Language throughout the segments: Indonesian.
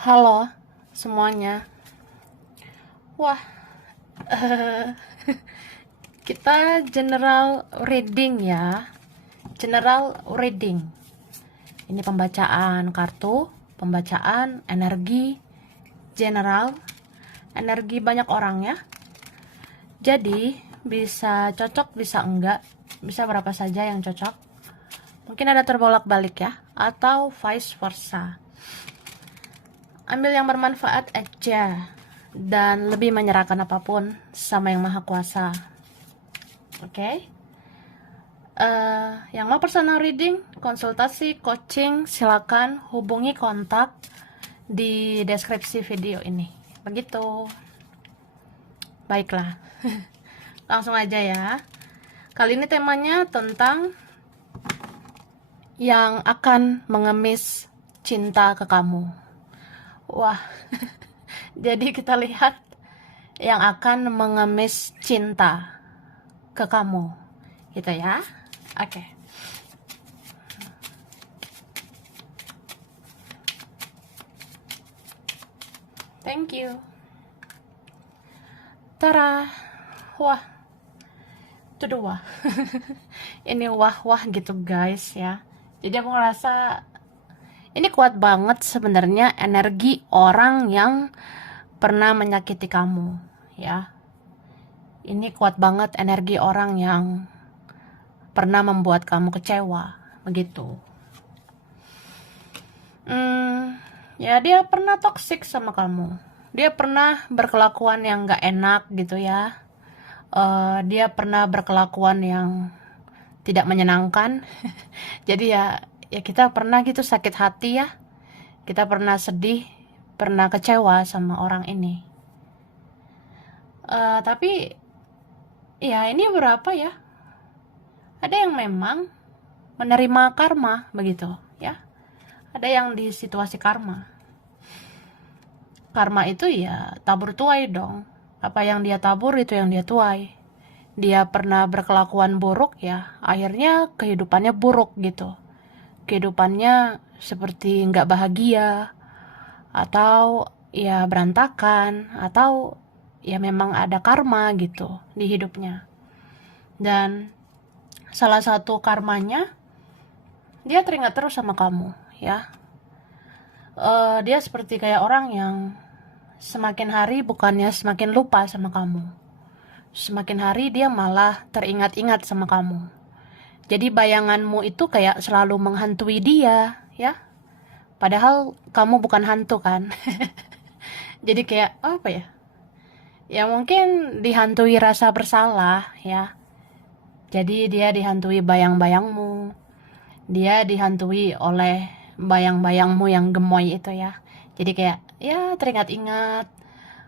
Halo semuanya. Wah, eh, kita general reading ya. General reading. Ini pembacaan kartu, pembacaan energi general, energi banyak orang ya. Jadi bisa cocok, bisa enggak, bisa berapa saja yang cocok. Mungkin ada terbolak-balik ya, atau vice versa. Ambil yang bermanfaat aja dan lebih menyerahkan apapun sama yang maha kuasa. Oke. Yang mau personal reading, konsultasi, coaching, silakan hubungi kontak di deskripsi video ini. Begitu. Baiklah. Langsung aja ya. Kali ini temanya tentang yang akan mengemis cinta ke kamu. Wah. Jadi kita lihat yang akan mengemis cinta ke kamu. Gitu ya. Oke. Thank you. Tara. Wah. Itu udah wah. Ini wah-wah gitu guys ya. Jadi aku ngerasa ini kuat banget sebenarnya energi orang yang pernah menyakiti kamu ya. Ini kuat banget energi orang yang pernah membuat kamu kecewa begitu. Ya dia pernah toksik sama kamu. Dia pernah berkelakuan yang gak enak gitu ya. Dia pernah berkelakuan yang tidak menyenangkan. Jadi ya kita pernah gitu sakit hati ya. Kita pernah sedih, pernah kecewa sama orang ini. Tapi ya ini berapa ya? Ada yang memang menerima karma begitu ya. Ada yang di situasi karma. Karma itu ya tabur tuai dong. Apa yang dia tabur itu yang dia tuai. Dia pernah berkelakuan buruk ya, akhirnya kehidupannya buruk gitu. Kehidupannya seperti nggak bahagia, atau ya berantakan, atau ya memang ada karma gitu di hidupnya. Dan salah satu karmanya, dia teringat terus sama kamu ya. Dia seperti kayak orang yang semakin hari bukannya semakin lupa sama kamu, semakin hari dia malah teringat-ingat sama kamu. Jadi bayanganmu itu kayak selalu menghantui dia ya, padahal kamu bukan hantu kan. Jadi kayak apa ya, ya mungkin dihantui rasa bersalah ya. Jadi dia dihantui bayang-bayangmu, dia dihantui oleh bayang-bayangmu yang gemoy itu ya. Jadi kayak ya teringat-ingat,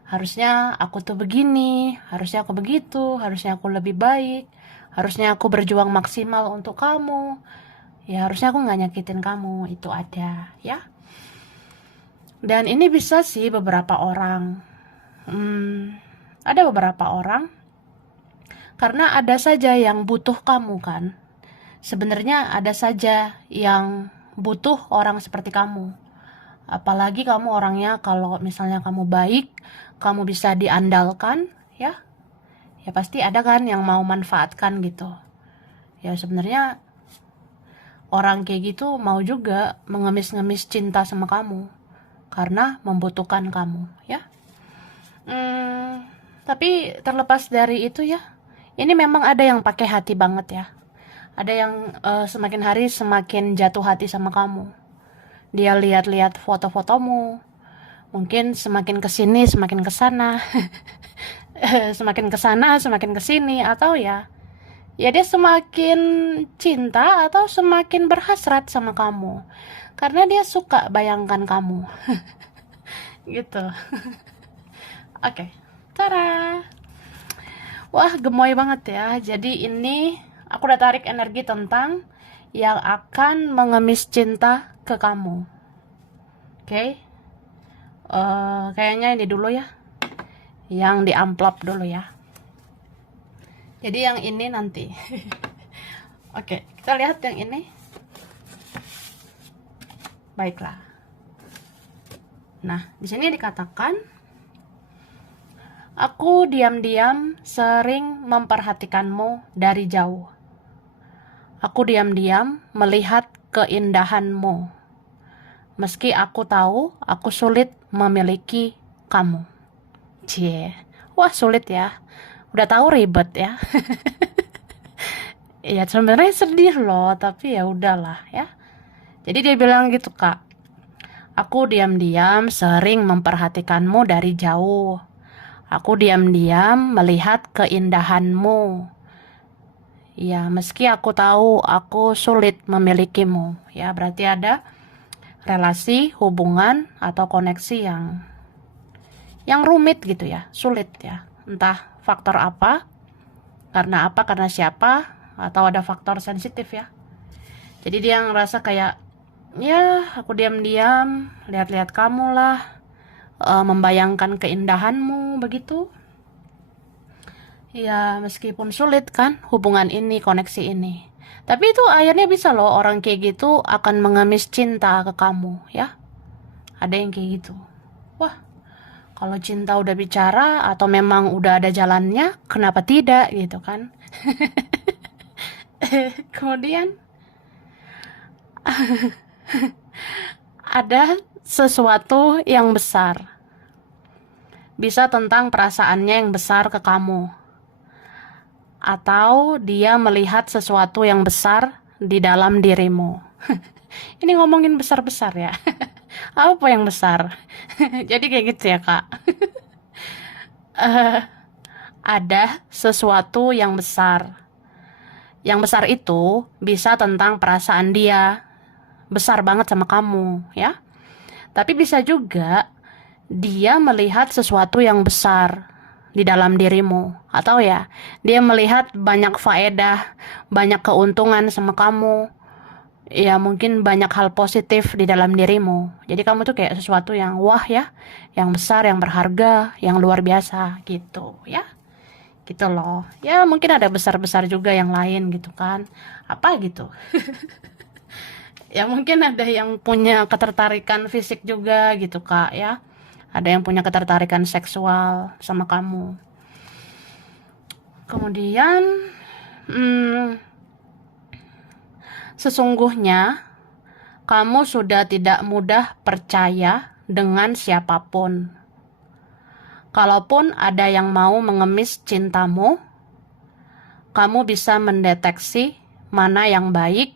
harusnya aku tuh begini, harusnya aku begitu, harusnya aku lebih baik, harusnya aku berjuang maksimal untuk kamu, ya harusnya aku nggak nyakitin kamu. Itu ada ya. Dan ini bisa sih beberapa orang, ada beberapa orang, karena ada saja yang butuh kamu kan. Sebenarnya ada saja yang butuh orang seperti kamu. Apalagi kamu orangnya kalau misalnya kamu baik, kamu bisa diandalkan ya. Ya pasti ada kan yang mau manfaatkan gitu. Ya sebenarnya orang kayak gitu mau juga mengemis-ngemis cinta sama kamu karena membutuhkan kamu ya. Tapi terlepas dari itu ya, ini memang ada yang pakai hati banget ya. Ada yang semakin hari semakin jatuh hati sama kamu. Dia lihat-lihat foto-fotomu, mungkin semakin kesini semakin kesana. Semakin kesana semakin kesini, atau ya dia semakin cinta atau semakin berhasrat sama kamu karena dia suka bayangkan kamu. Gitu. Oke. Tara. Wah gemoy banget ya. Jadi ini aku udah tarik energi tentang yang akan mengemis cinta ke kamu. Oke. Kayaknya ini dulu ya, yang di amplop dulu ya. Jadi yang ini nanti. Oke, kita lihat yang ini. Baiklah. Nah, di sini dikatakan, aku diam-diam sering memperhatikanmu dari jauh. Aku diam-diam melihat keindahanmu. Meski aku tahu aku sulit memiliki kamu. Cie. Wah, sulit ya. Udah tahu ribet ya. Ya sebenarnya sedih loh, tapi ya udahlah ya. Jadi dia bilang gitu, Kak. Aku diam-diam sering memperhatikanmu dari jauh. Aku diam-diam melihat keindahanmu. Ya, meski aku tahu aku sulit memilikimu. Ya, berarti ada relasi, hubungan, atau koneksi yang rumit gitu ya, sulit ya. Entah faktor apa, karena siapa, atau ada faktor sensitif ya. Jadi dia ngerasa kayak, ya aku diam-diam lihat-lihat kamu lah, membayangkan keindahanmu begitu. Ya meskipun sulit kan hubungan ini, koneksi ini, tapi itu akhirnya bisa loh, orang kayak gitu akan mengemis cinta ke kamu ya. Ada yang kayak gitu. Wah, kalau cinta udah bicara atau memang udah ada jalannya, kenapa tidak gitu kan. Kemudian ada sesuatu yang besar, bisa tentang perasaannya yang besar ke kamu, atau dia melihat sesuatu yang besar di dalam dirimu. Ini ngomongin besar-besar ya. Apa yang besar? Jadi kayak gitu ya, Kak. Ada sesuatu yang besar. Yang besar itu bisa tentang perasaan dia besar banget sama kamu, ya. Tapi bisa juga dia melihat sesuatu yang besar di dalam dirimu, atau ya dia melihat banyak faedah, banyak keuntungan sama kamu. Ya mungkin banyak hal positif di dalam dirimu. Jadi kamu tuh kayak sesuatu yang wah ya, yang besar, yang berharga, yang luar biasa gitu ya. Gitu loh. Ya mungkin ada besar-besar juga yang lain gitu kan. Apa gitu. Ya mungkin ada yang punya ketertarikan fisik juga gitu, Kak ya. Ada yang punya ketertarikan seksual sama kamu. Kemudian sesungguhnya kamu sudah tidak mudah percaya dengan siapapun. Kalaupun ada yang mau mengemis cintamu, kamu bisa mendeteksi mana yang baik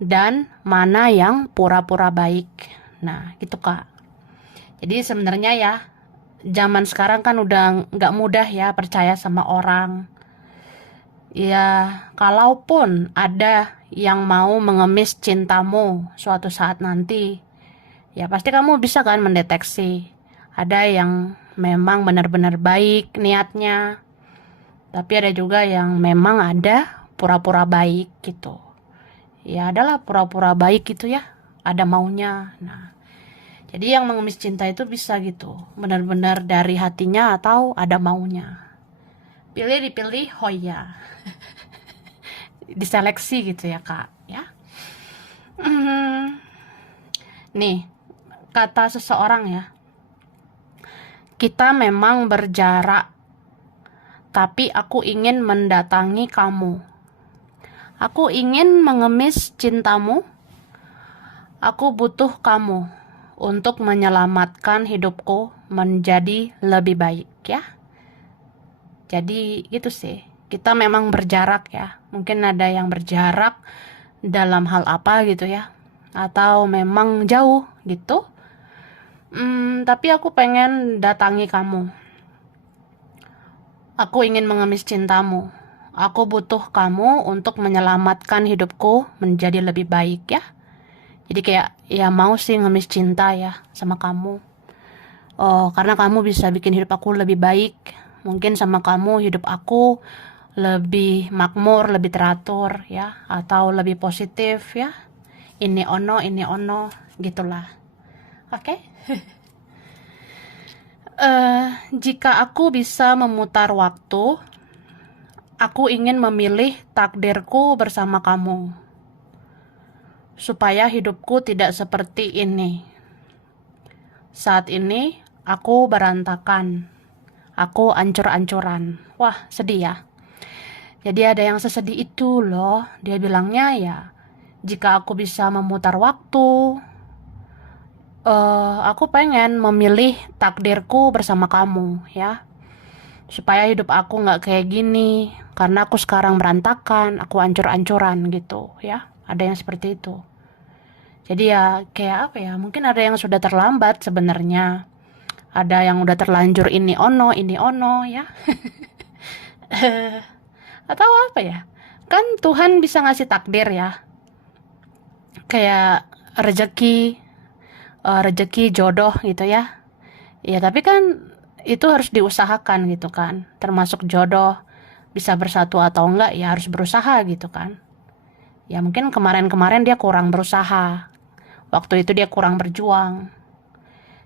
dan mana yang pura-pura baik. Nah, gitu Kak. Jadi sebenarnya ya, zaman sekarang kan udah nggak mudah ya percaya sama orang. Ya, kalaupun ada yang mau mengemis cintamu suatu saat nanti, ya pasti kamu bisa kan mendeteksi. Ada yang memang benar-benar baik niatnya, tapi ada juga yang memang ada pura-pura baik gitu. Ya adalah pura-pura baik gitu ya, ada maunya. Nah, jadi yang mengemis cinta itu bisa gitu, benar-benar dari hatinya atau ada maunya. Pilih dipilih, oh ya. Diseleksi gitu ya Kak ya. Nih, kata seseorang ya, kita memang berjarak, tapi aku ingin mendatangi kamu. Aku ingin mengemis cintamu. Aku butuh kamu untuk menyelamatkan hidupku menjadi lebih baik ya. Jadi gitu sih. Kita memang berjarak ya. Mungkin ada yang berjarak dalam hal apa gitu ya. Atau memang jauh gitu. Tapi aku pengen datangi kamu. Aku ingin mengemis cintamu. Aku butuh kamu untuk menyelamatkan hidupku menjadi lebih baik ya. Jadi kayak ya mau sih ngemis cinta ya sama kamu. Oh, karena kamu bisa bikin hidup aku lebih baik. Mungkin sama kamu hidup aku lebih makmur, lebih teratur ya, atau lebih positif ya. Ini ono gitulah. Oke? Jika aku bisa memutar waktu, aku ingin memilih takdirku bersama kamu, supaya hidupku tidak seperti ini. Saat ini aku berantakan. Aku ancur-ancuran. Wah, sedih ya. Jadi ada yang sesedih itu loh. Dia bilangnya ya, jika aku bisa memutar waktu, aku pengen memilih takdirku bersama kamu ya. Supaya hidup aku nggak kayak gini. Karena aku sekarang berantakan, aku ancur-ancuran gitu ya. Ada yang seperti itu. Jadi ya kayak apa ya, mungkin ada yang sudah terlambat sebenarnya. Ada yang udah terlanjur ini ono ya. Atau apa ya? Kan Tuhan bisa ngasih takdir ya. Kayak rezeki, rezeki jodoh gitu ya. Ya tapi kan itu harus diusahakan gitu kan. Termasuk jodoh bisa bersatu atau enggak ya harus berusaha gitu kan. Ya mungkin kemarin-kemarin dia kurang berusaha. Waktu itu dia kurang berjuang.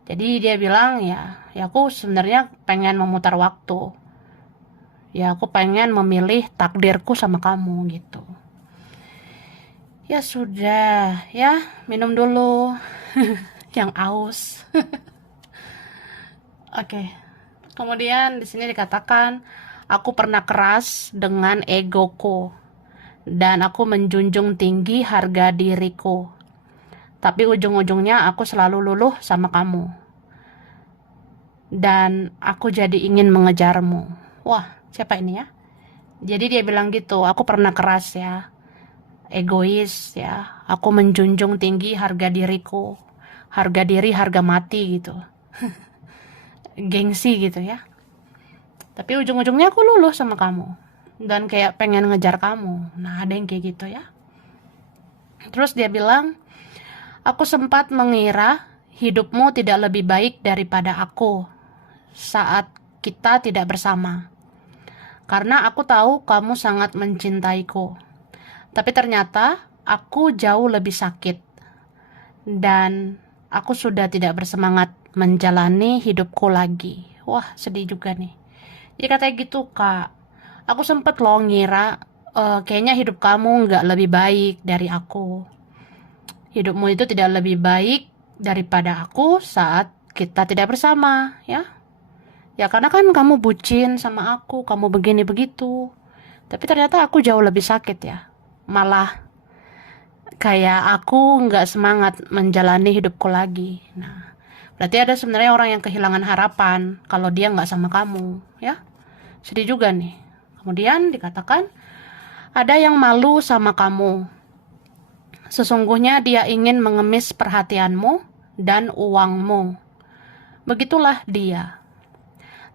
Jadi dia bilang ya aku sebenarnya pengen memutar waktu. Ya aku pengen memilih takdirku sama kamu gitu. Ya sudah, ya minum dulu. Yang aus. Oke. Kemudian di sini dikatakan, aku pernah keras dengan egoku dan aku menjunjung tinggi harga diriku. Tapi ujung-ujungnya aku selalu luluh sama kamu. Dan aku jadi ingin mengejarmu. Wah, siapa ini ya? Jadi dia bilang gitu, aku pernah keras ya, egois ya, aku menjunjung tinggi harga diriku, harga diri harga mati gitu, gengsi gitu ya. Tapi ujung-ujungnya aku luluh sama kamu dan kayak pengen ngejar kamu. Nah ada yang kayak gitu ya. Terus dia bilang, aku sempat mengira hidupmu tidak lebih baik daripada aku saat kita tidak bersama. Karena aku tahu kamu sangat mencintaiku. Tapi ternyata aku jauh lebih sakit. Dan aku sudah tidak bersemangat menjalani hidupku lagi. Wah, sedih juga nih. Jadi katanya gitu, Kak. Aku sempet loh ngira kayaknya hidup kamu nggak lebih baik dari aku. Hidupmu itu tidak lebih baik daripada aku saat kita tidak bersama, ya. Ya karena kan kamu bucin sama aku, kamu begini begitu. Tapi ternyata aku jauh lebih sakit ya. Malah kayak aku nggak semangat menjalani hidupku lagi. Nah, berarti ada sebenarnya orang yang kehilangan harapan kalau dia nggak sama kamu, ya. Sedih juga nih. Kemudian dikatakan, ada yang malu sama kamu. Sesungguhnya dia ingin mengemis perhatianmu dan uangmu. Begitulah dia.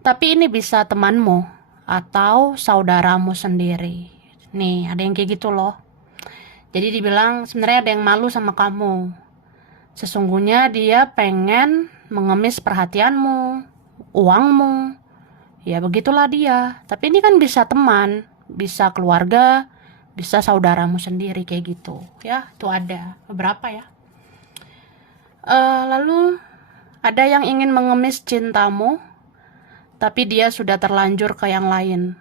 Tapi ini bisa temanmu atau saudaramu sendiri. Nih, ada yang kayak gitu loh. Jadi dibilang sebenarnya ada yang malu sama kamu. Sesungguhnya dia pengen mengemis perhatianmu, uangmu. Ya begitulah dia. Tapi ini kan bisa teman, bisa keluarga, bisa saudaramu sendiri kayak gitu. Ya, itu ada beberapa ya. Lalu ada yang ingin mengemis cintamu, tapi dia sudah terlanjur ke yang lain.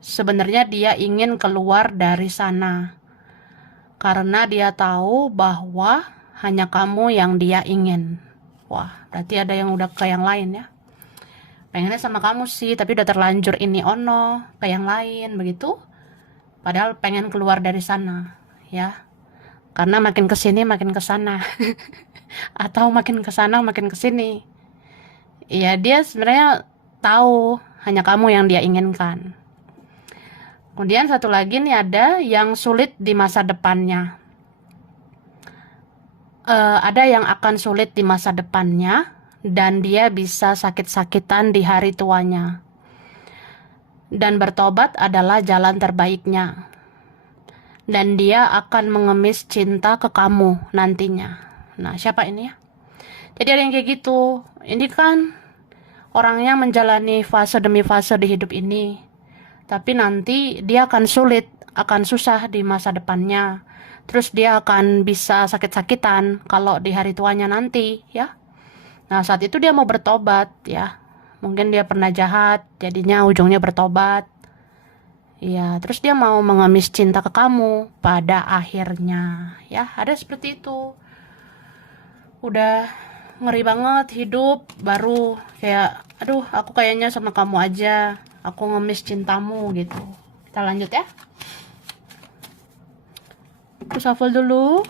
Sebenarnya dia ingin keluar dari sana. Karena dia tahu bahwa hanya kamu yang dia ingin. Wah, berarti ada yang udah ke yang lain ya. Pengennya sama kamu sih, tapi udah terlanjur ini ono, ke yang lain, begitu. Padahal pengen keluar dari sana, ya. Karena makin kesini makin kesana. Atau makin kesana makin kesini. Ya, dia sebenarnya tahu hanya kamu yang dia inginkan. Kemudian satu lagi nih ada yang sulit di masa depannya. Ada yang akan sulit di masa depannya dan dia bisa sakit-sakitan di hari tuanya. Dan bertobat adalah jalan terbaiknya. Dan dia akan mengemis cinta ke kamu nantinya. Nah, siapa ini ya? Jadi ada yang kayak gitu. Ini kan orangnya menjalani fase demi fase di hidup ini. Tapi nanti dia akan sulit, akan susah di masa depannya. Terus dia akan bisa sakit-sakitan kalau di hari tuanya nanti, ya. Nah, saat itu dia mau bertobat, ya. Mungkin dia pernah jahat, jadinya ujungnya bertobat. Ya, terus dia mau mengemis cinta ke kamu pada akhirnya. Ya, ada seperti itu. Udah ngeri banget hidup, baru kayak aduh aku kayaknya sama kamu aja, aku ngemis cintamu gitu. Kita lanjut ya. Aku shuffle dulu.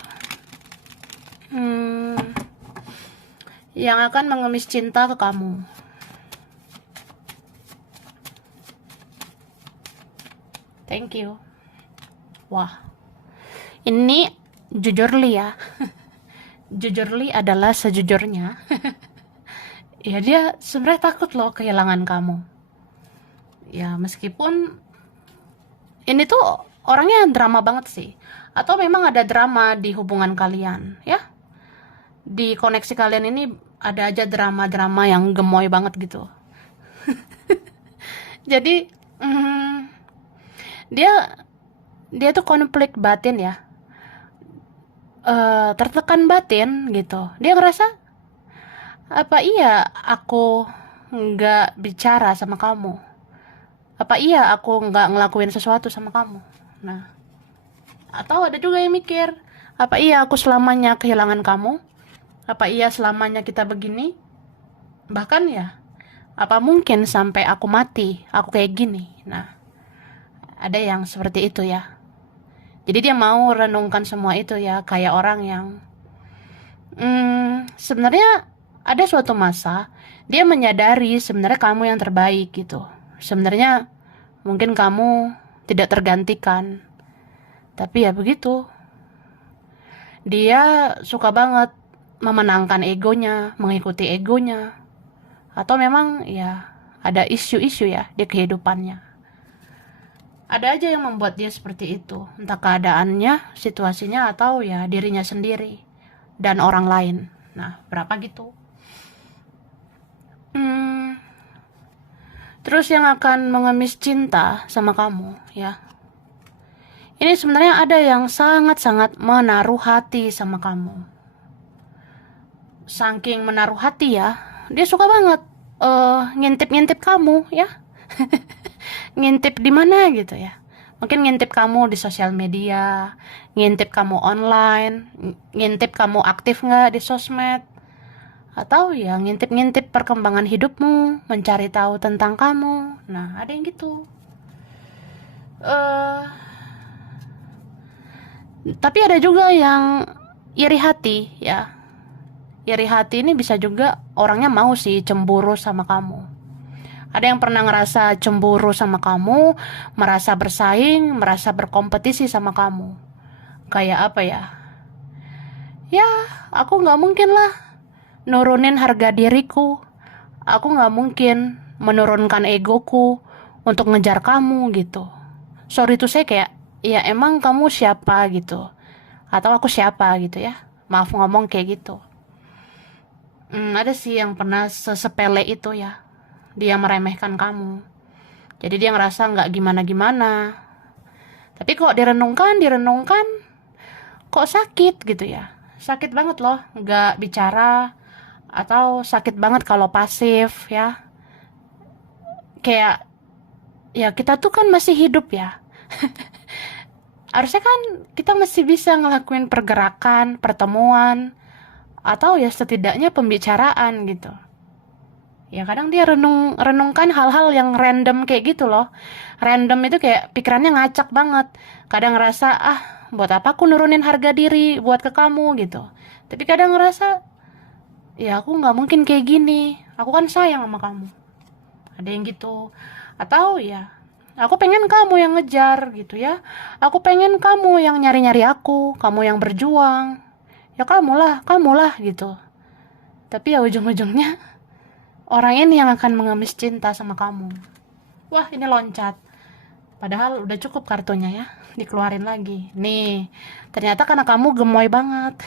Yang akan mengemis cinta ke kamu. Thank you. Wah, ini jujurly ya. Jujurly adalah sejujurnya. Ya dia sebenarnya takut loh kehilangan kamu. Ya meskipun ini tuh orangnya drama banget sih. Atau memang ada drama di hubungan kalian ya. Di koneksi kalian ini ada aja drama-drama yang gemoy banget gitu. Jadi dia tuh konflik batin ya. Tertekan batin gitu. Dia ngerasa apa iya aku nggak bicara sama kamu? Apa iya aku nggak ngelakuin sesuatu sama kamu? Nah, atau ada juga yang mikir, apa iya aku selamanya kehilangan kamu? Apa iya selamanya kita begini? Bahkan ya, apa mungkin sampai aku mati, aku kayak gini? Nah, ada yang seperti itu ya. Jadi dia mau renungkan semua itu ya, kayak orang yang sebenarnya ada suatu masa dia menyadari sebenarnya kamu yang terbaik gitu. Sebenarnya mungkin kamu tidak tergantikan. Tapi ya begitu. Dia suka banget memenangkan egonya, mengikuti egonya. Atau memang ya ada isu-isu ya di kehidupannya. Ada aja yang membuat dia seperti itu. Entah keadaannya, situasinya, atau ya dirinya sendiri. Dan orang lain. Nah, berapa gitu. Terus yang akan mengemis cinta sama kamu ya. Ini sebenarnya ada yang sangat-sangat menaruh hati sama kamu. Saking menaruh hati ya, dia suka banget ngintip-ngintip kamu ya. Ngintip di mana gitu ya. Mungkin ngintip kamu di sosial media, ngintip kamu online, ngintip kamu aktif nggak di sosmed, atau ya ngintip-ngintip perkembangan hidupmu, mencari tahu tentang kamu. Nah, ada yang gitu. Tapi ada juga yang iri hati ya. Iri hati ini bisa juga orangnya mau sih cemburu sama kamu. Ada yang pernah ngerasa cemburu sama kamu, merasa bersaing, merasa berkompetisi sama kamu. Kayak apa ya? Ya, aku nggak mungkin lah nurunin harga diriku. Aku nggak mungkin menurunkan egoku untuk ngejar kamu gitu. Sorry tuh saya kayak, ya emang kamu siapa gitu. Atau aku siapa gitu ya. Maaf ngomong kayak gitu. Ada sih yang pernah sesepele itu ya. Dia meremehkan kamu. Jadi dia ngerasa nggak gimana-gimana. Tapi kok direnungkan, kok sakit gitu ya. Sakit banget loh, nggak bicara. Atau sakit banget kalau pasif ya. Kayak, ya kita tuh kan masih hidup ya. Harusnya kan kita masih bisa ngelakuin pergerakan, pertemuan. Atau ya setidaknya pembicaraan gitu. Ya kadang dia renungkan hal-hal yang random kayak gitu loh. Random itu kayak pikirannya ngacak banget. Kadang ngerasa, buat apa aku nurunin harga diri buat ke kamu gitu. Tapi kadang ngerasa, ya aku gak mungkin kayak gini. Aku kan sayang sama kamu. Ada yang gitu. Atau ya, aku pengen kamu yang ngejar gitu ya. Aku pengen kamu yang nyari-nyari aku. Kamu yang berjuang. Ya kamulah gitu. Tapi ya ujung-ujungnya orang ini yang akan mengemis cinta sama kamu. Wah, ini loncat. Padahal udah cukup kartunya ya. Dikeluarin lagi. Nih, ternyata karena kamu gemoy banget.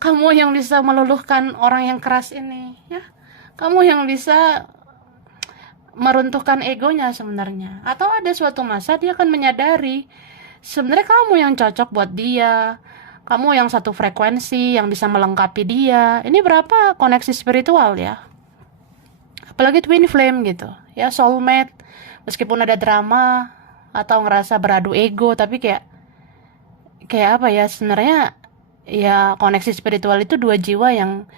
Kamu yang bisa meluluhkan orang yang keras ini, ya. Kamu yang bisa meruntuhkan egonya sebenarnya. Atau ada suatu masa dia akan menyadari sebenarnya kamu yang cocok buat dia. Kamu yang satu frekuensi, yang bisa melengkapi dia. Ini berapa koneksi spiritual ya. Apalagi twin flame gitu. Ya soulmate. Meskipun ada drama atau ngerasa beradu ego, tapi kayak apa ya, sebenarnya Ya, koneksi spiritual itu dua jiwa yang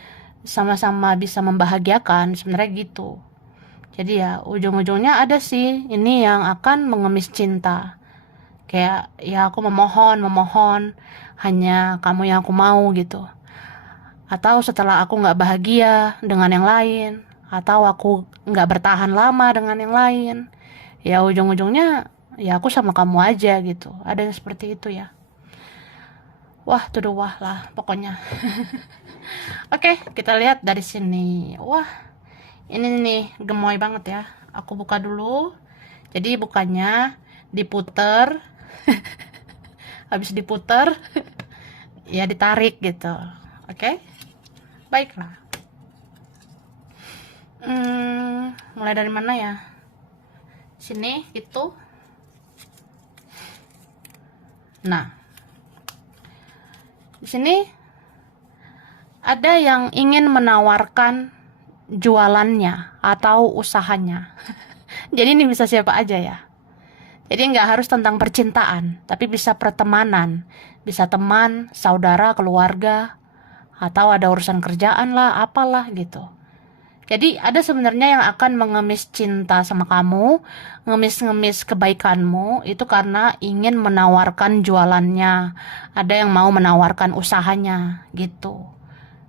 sama-sama bisa membahagiakan, sebenarnya gitu. Jadi ya ujung-ujungnya ada sih ini yang akan mengemis cinta. Kayak ya aku memohon hanya kamu yang aku mau gitu. Atau setelah aku nggak bahagia dengan yang lain, atau aku nggak bertahan lama dengan yang lain, ya ujung-ujungnya ya aku sama kamu aja gitu. Ada yang seperti itu ya. Wah, tuh wah lah pokoknya. Oke, kita lihat dari sini. Wah, ini nih gemoy banget ya. Aku buka dulu. Jadi bukannya diputer, habis diputer ya ditarik gitu. Oke, baiklah. Mulai dari mana ya? Sini gitu. Nah, di sini ada yang ingin menawarkan jualannya atau usahanya. Jadi ini bisa siapa aja ya. Jadi nggak harus tentang percintaan, tapi bisa pertemanan, bisa teman, saudara, keluarga, atau ada urusan kerjaan lah, apalah gitu. Jadi ada sebenarnya yang akan mengemis cinta sama kamu, ngemis-ngemis kebaikanmu, itu karena ingin menawarkan jualannya. Ada yang mau menawarkan usahanya, gitu.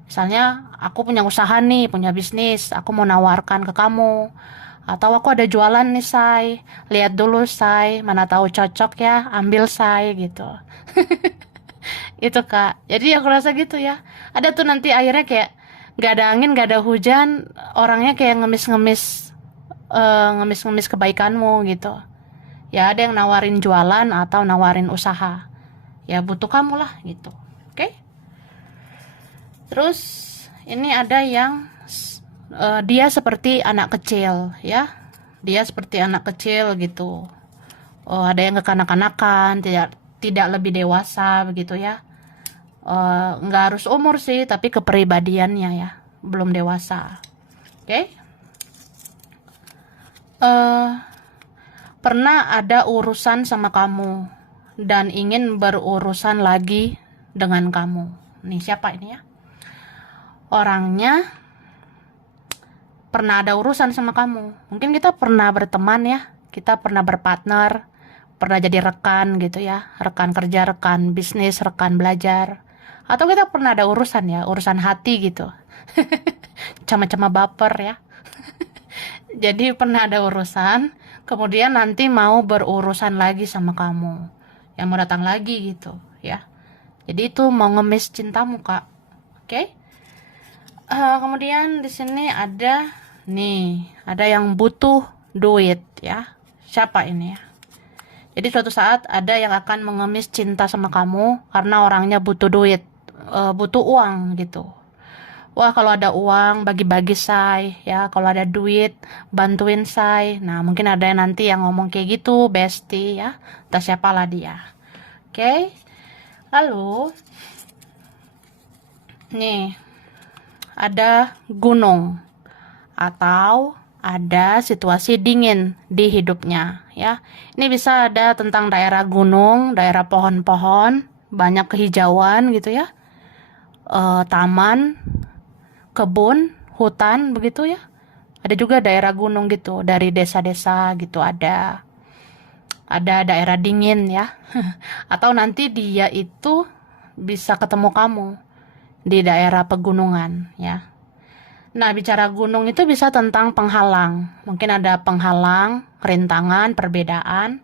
Misalnya, aku punya usaha nih, punya bisnis, aku mau nawarkan ke kamu. Atau aku ada jualan nih, Say. Lihat dulu, Say, mana tahu cocok ya, ambil, Say, gitu. Itu Kak, jadi aku rasa gitu ya. Ada tuh nanti akhirnya kayak nggak ada angin nggak ada hujan, orangnya kayak ngemis-ngemis, ngemis-ngemis kebaikanmu gitu. Ya ada yang nawarin jualan atau nawarin usaha, ya butuh kamu lah gitu. Oke. Terus ini ada yang dia seperti anak kecil ya, dia seperti anak kecil gitu. Oh, ada yang kekanak-kanakan, tidak lebih dewasa begitu ya. Nggak harus umur sih, tapi kepribadiannya ya, belum dewasa. Oke. Pernah ada urusan sama kamu dan ingin berurusan lagi dengan kamu. Nih siapa ini ya? Orangnya pernah ada urusan sama kamu. Mungkin kita pernah berteman ya, kita pernah berpartner, pernah jadi rekan gitu ya, rekan kerja, rekan bisnis, rekan belajar. Atau kita pernah ada urusan ya, urusan hati gitu. Sama-sama baper ya. Jadi pernah ada urusan, kemudian nanti mau berurusan lagi sama kamu. Yang mau datang lagi gitu ya. Jadi itu mau ngemis cintamu, Kak. Oke? Kemudian di sini ada nih, ada yang butuh duit ya. Siapa ini ya? Jadi suatu saat ada yang akan mengemis cinta sama kamu karena orangnya butuh duit, butuh uang gitu. Wah, kalau ada uang bagi-bagi, Say ya. Kalau ada duit bantuin, Say. Nah, mungkin ada yang nanti yang ngomong kayak gitu, bestie ya. Entah siapalah dia. Oke. Lalu nih ada gunung atau ada situasi dingin di hidupnya ya. Ini bisa ada tentang daerah gunung, daerah pohon-pohon, banyak kehijauan gitu ya. Taman, kebun, hutan begitu ya. Ada juga daerah gunung gitu, dari desa-desa gitu ada. Ada daerah dingin ya. Atau nanti dia itu bisa ketemu kamu di daerah pegunungan ya. Nah, bicara gunung itu bisa tentang penghalang. Mungkin ada penghalang, rintangan, perbedaan,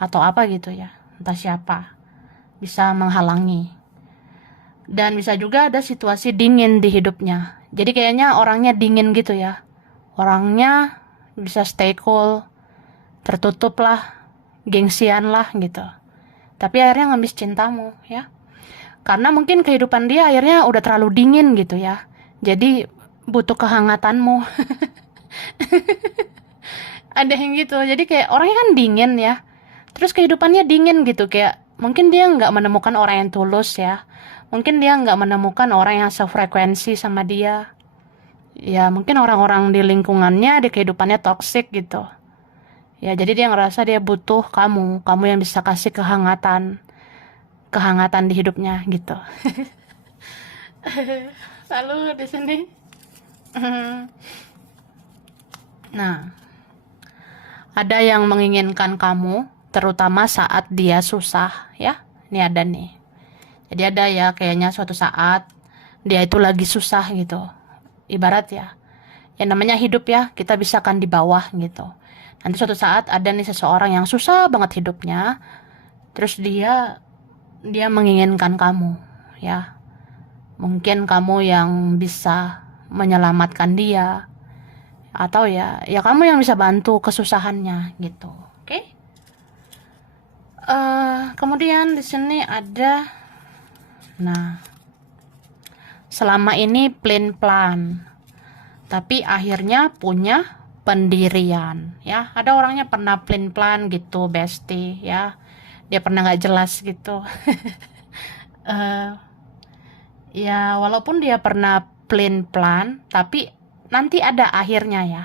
atau apa gitu ya. Entah siapa bisa menghalangi. Dan bisa juga ada situasi dingin di hidupnya. Jadi kayaknya orangnya dingin gitu ya. Orangnya bisa stay cool, tertutup lah, gengsian lah gitu. Tapi akhirnya ngemis cintamu ya. Karena mungkin kehidupan dia akhirnya udah terlalu dingin gitu ya. Jadi butuh kehangatanmu. Ada yang gitu. Jadi kayak orangnya kan dingin ya. Terus kehidupannya dingin gitu. Kayak mungkin dia nggak menemukan orang yang tulus ya. Mungkin dia nggak menemukan orang yang sefrekuensi sama dia. Ya mungkin orang-orang di lingkungannya, di kehidupannya toksik gitu. Ya jadi dia ngerasa dia butuh kamu. Kamu yang bisa kasih kehangatan. kehangatan di hidupnya gitu. Lalu di sini, nah, ada yang menginginkan kamu, terutama saat dia susah, ya. Ini ada nih. Jadi ada ya, kayaknya suatu saat dia itu lagi susah gitu. Ibarat ya, yang namanya hidup ya, kita bisa kan di bawah gitu. Nanti suatu saat ada nih seseorang yang susah banget hidupnya, terus dia menginginkan kamu, ya. Mungkin kamu yang bisa menyelamatkan dia, atau ya kamu yang bisa bantu kesusahannya gitu. Oke? Kemudian di sini ada, nah, selama ini plan-plan, tapi akhirnya punya pendirian, ya. Ada orangnya pernah plan-plan gitu, bestie, ya. Dia pernah nggak jelas gitu. Eh, Ya, walaupun dia pernah plan-plan, tapi nanti ada akhirnya ya.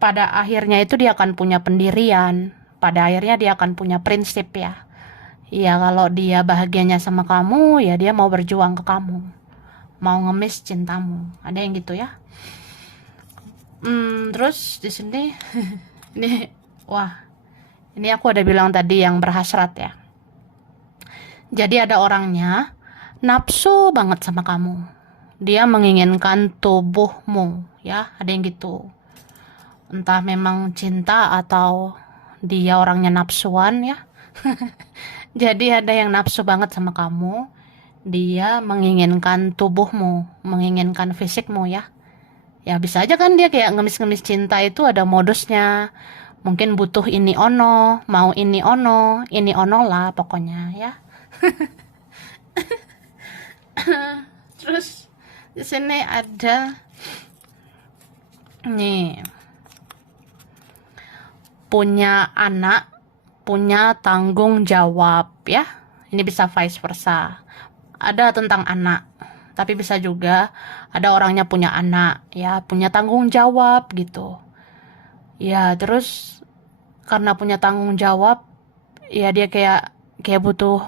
Pada akhirnya itu dia akan punya pendirian. Pada akhirnya dia akan punya prinsip ya. Ya, kalau dia bahagianya sama kamu, ya dia mau berjuang ke kamu. Mau ngemis cintamu. Ada yang gitu ya. Terus di sini, ini, wah, ini aku ada bilang tadi yang berhasrat ya. Jadi ada orangnya nafsu banget sama kamu. Dia menginginkan tubuhmu, ya, ada yang gitu. Entah memang cinta atau dia orangnya nafsuan ya. Jadi ada yang nafsu banget sama kamu. Dia menginginkan tubuhmu, menginginkan fisikmu ya. Ya bisa aja kan dia kayak ngemis-ngemis cinta itu ada modusnya. Mungkin butuh ini ono, mau ini ono lah pokoknya ya. Terus di sini ada nih, punya anak, punya tanggung jawab ya. Ini bisa vice versa. Ada tentang anak, tapi bisa juga ada orangnya punya anak ya, punya tanggung jawab gitu. Ya, terus karena punya tanggung jawab, ya dia kayak kayak butuh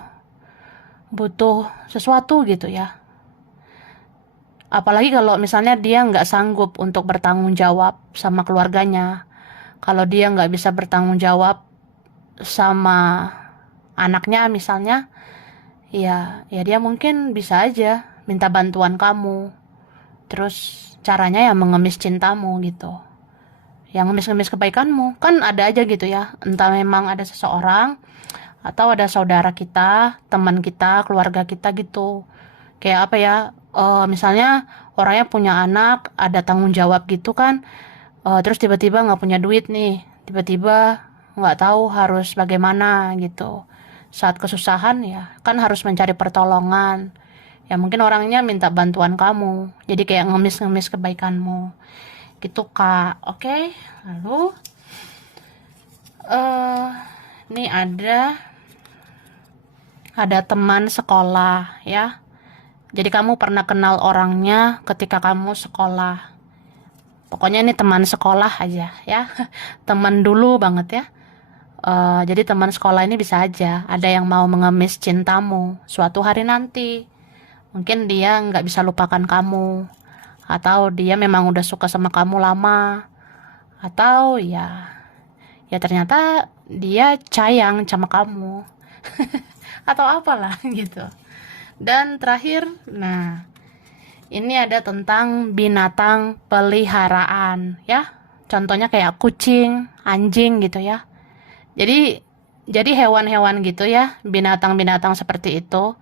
butuh sesuatu gitu ya. Apalagi kalau misalnya dia nggak sanggup untuk bertanggung jawab sama keluarganya. Kalau dia nggak bisa bertanggung jawab sama anaknya misalnya, ya dia mungkin bisa aja minta bantuan kamu. Terus caranya ya mengemis cintamu gitu. Yang ngemis-ngemis kebaikanmu. Kan ada aja gitu ya. Entah memang ada seseorang atau ada saudara kita, teman kita, keluarga kita gitu. Kayak apa ya? Misalnya orangnya punya anak, ada tanggung jawab gitu kan. Terus tiba-tiba nggak punya duit nih. Tiba-tiba nggak tahu harus bagaimana gitu. Saat kesusahan ya kan harus mencari pertolongan. Ya mungkin orangnya minta bantuan kamu. Jadi kayak ngemis-ngemis kebaikanmu. Gitu Kak. Oke. Lalu ini ada teman sekolah ya. Jadi kamu pernah kenal orangnya ketika kamu sekolah. Pokoknya ini teman sekolah aja ya. Teman dulu banget ya. Jadi teman sekolah ini bisa aja ada yang mau mengemis cintamu suatu hari nanti. Mungkin dia nggak bisa lupakan kamu, atau dia memang udah suka sama kamu lama, atau ya ternyata dia sayang sama kamu, atau apalah gitu. Dan terakhir, nah ini ada tentang binatang peliharaan ya. Contohnya kayak kucing, anjing gitu ya. Jadi hewan-hewan gitu ya, binatang-binatang seperti itu,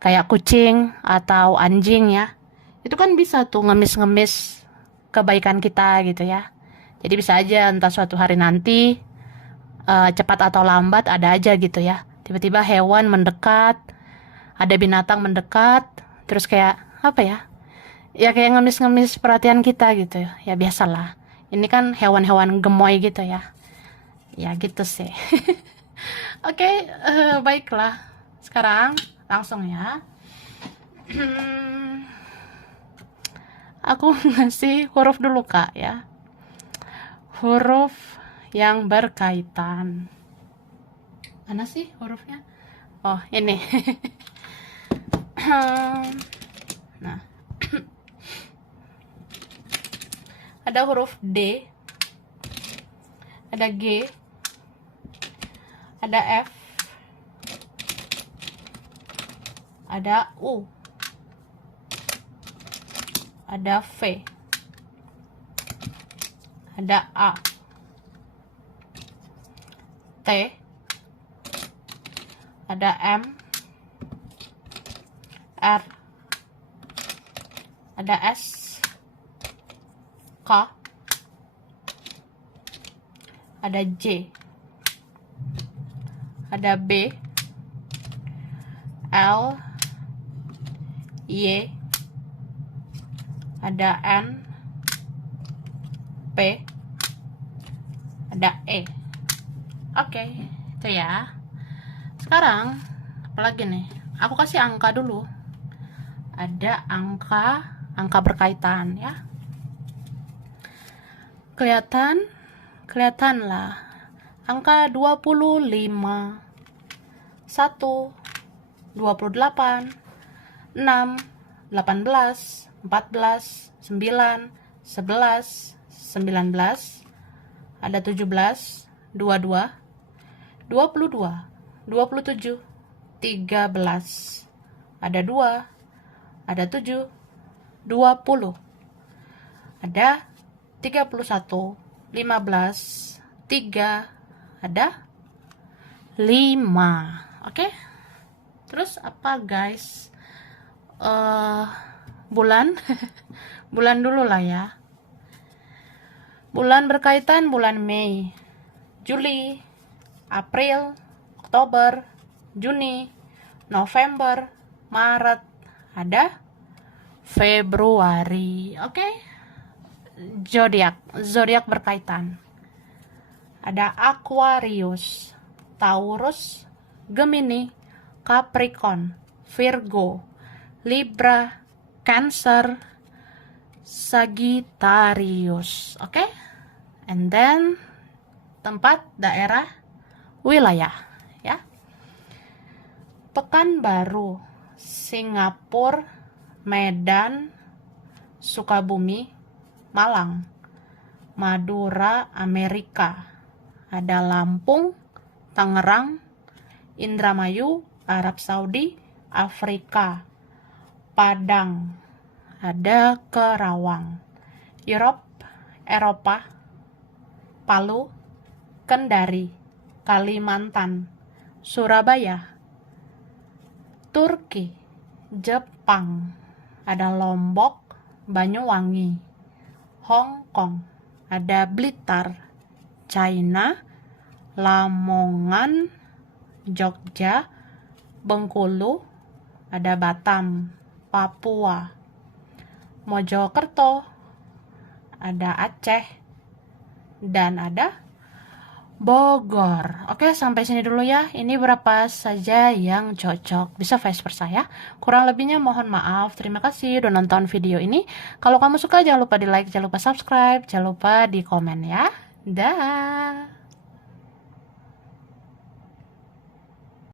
kayak kucing atau anjing ya. Itu kan bisa tuh ngemis-ngemis kebaikan kita gitu ya. Jadi bisa aja entah suatu hari nanti, cepat atau lambat ada aja gitu ya. Tiba-tiba hewan mendekat, ada binatang mendekat, terus kayak apa ya? Ya kayak ngemis-ngemis perhatian kita gitu ya. Ya biasalah. Ini kan hewan-hewan gemoy gitu ya. Ya gitu sih. Oke, baiklah. Sekarang langsung ya. Aku ngasih huruf dulu Kak ya. Huruf yang berkaitan. Mana sih hurufnya? Oh, ini. Nah, ada huruf D, ada G, ada F, ada U, ada V, ada A, T, ada M, R, ada S, K, ada J, ada B, L, Y, ada N, P, ada E. Oke, itu ya. Sekarang apalagi nih? Aku kasih angka dulu. Ada angka berkaitan ya. Kelihatan lah. Angka 25, 1, 28, 6, 18, 14, 9, 11, 19, ada 17, 22, 22, 27, 13, ada 2, ada 7, 20, ada 31, 15, 3, ada 5. Oke? Terus apa guys? Bulan bulan dulu lah ya. Bulan berkaitan bulan Mei, Juli, April, Oktober, Juni, November, Maret, ada Februari. Oke? Zodiak berkaitan. Ada Aquarius, Taurus, Gemini, Capricorn, Virgo, Libra, Cancer, Sagittarius. Oke? And then tempat, daerah, wilayah ya. Pekanbaru, Singapura, Medan, Sukabumi, Malang, Madura, Amerika. Ada Lampung, Tangerang, Indramayu, Arab Saudi, Afrika, Padang, ada Kerawang, Eropa, Palu, Kendari, Kalimantan, Surabaya, Turki, Jepang, ada Lombok, Banyuwangi, Hong Kong, ada Blitar, China, Lamongan, Jogja, Bengkulu, ada Batam, Papua, Mojokerto, ada Aceh, dan ada Bogor. Oke, sampai sini dulu ya. Ini berapa saja yang cocok. Bisa vice versa ya. Kurang lebihnya mohon maaf. Terima kasih udah nonton video ini. Kalau kamu suka jangan lupa di like, jangan lupa subscribe, jangan lupa di komen ya. Dah.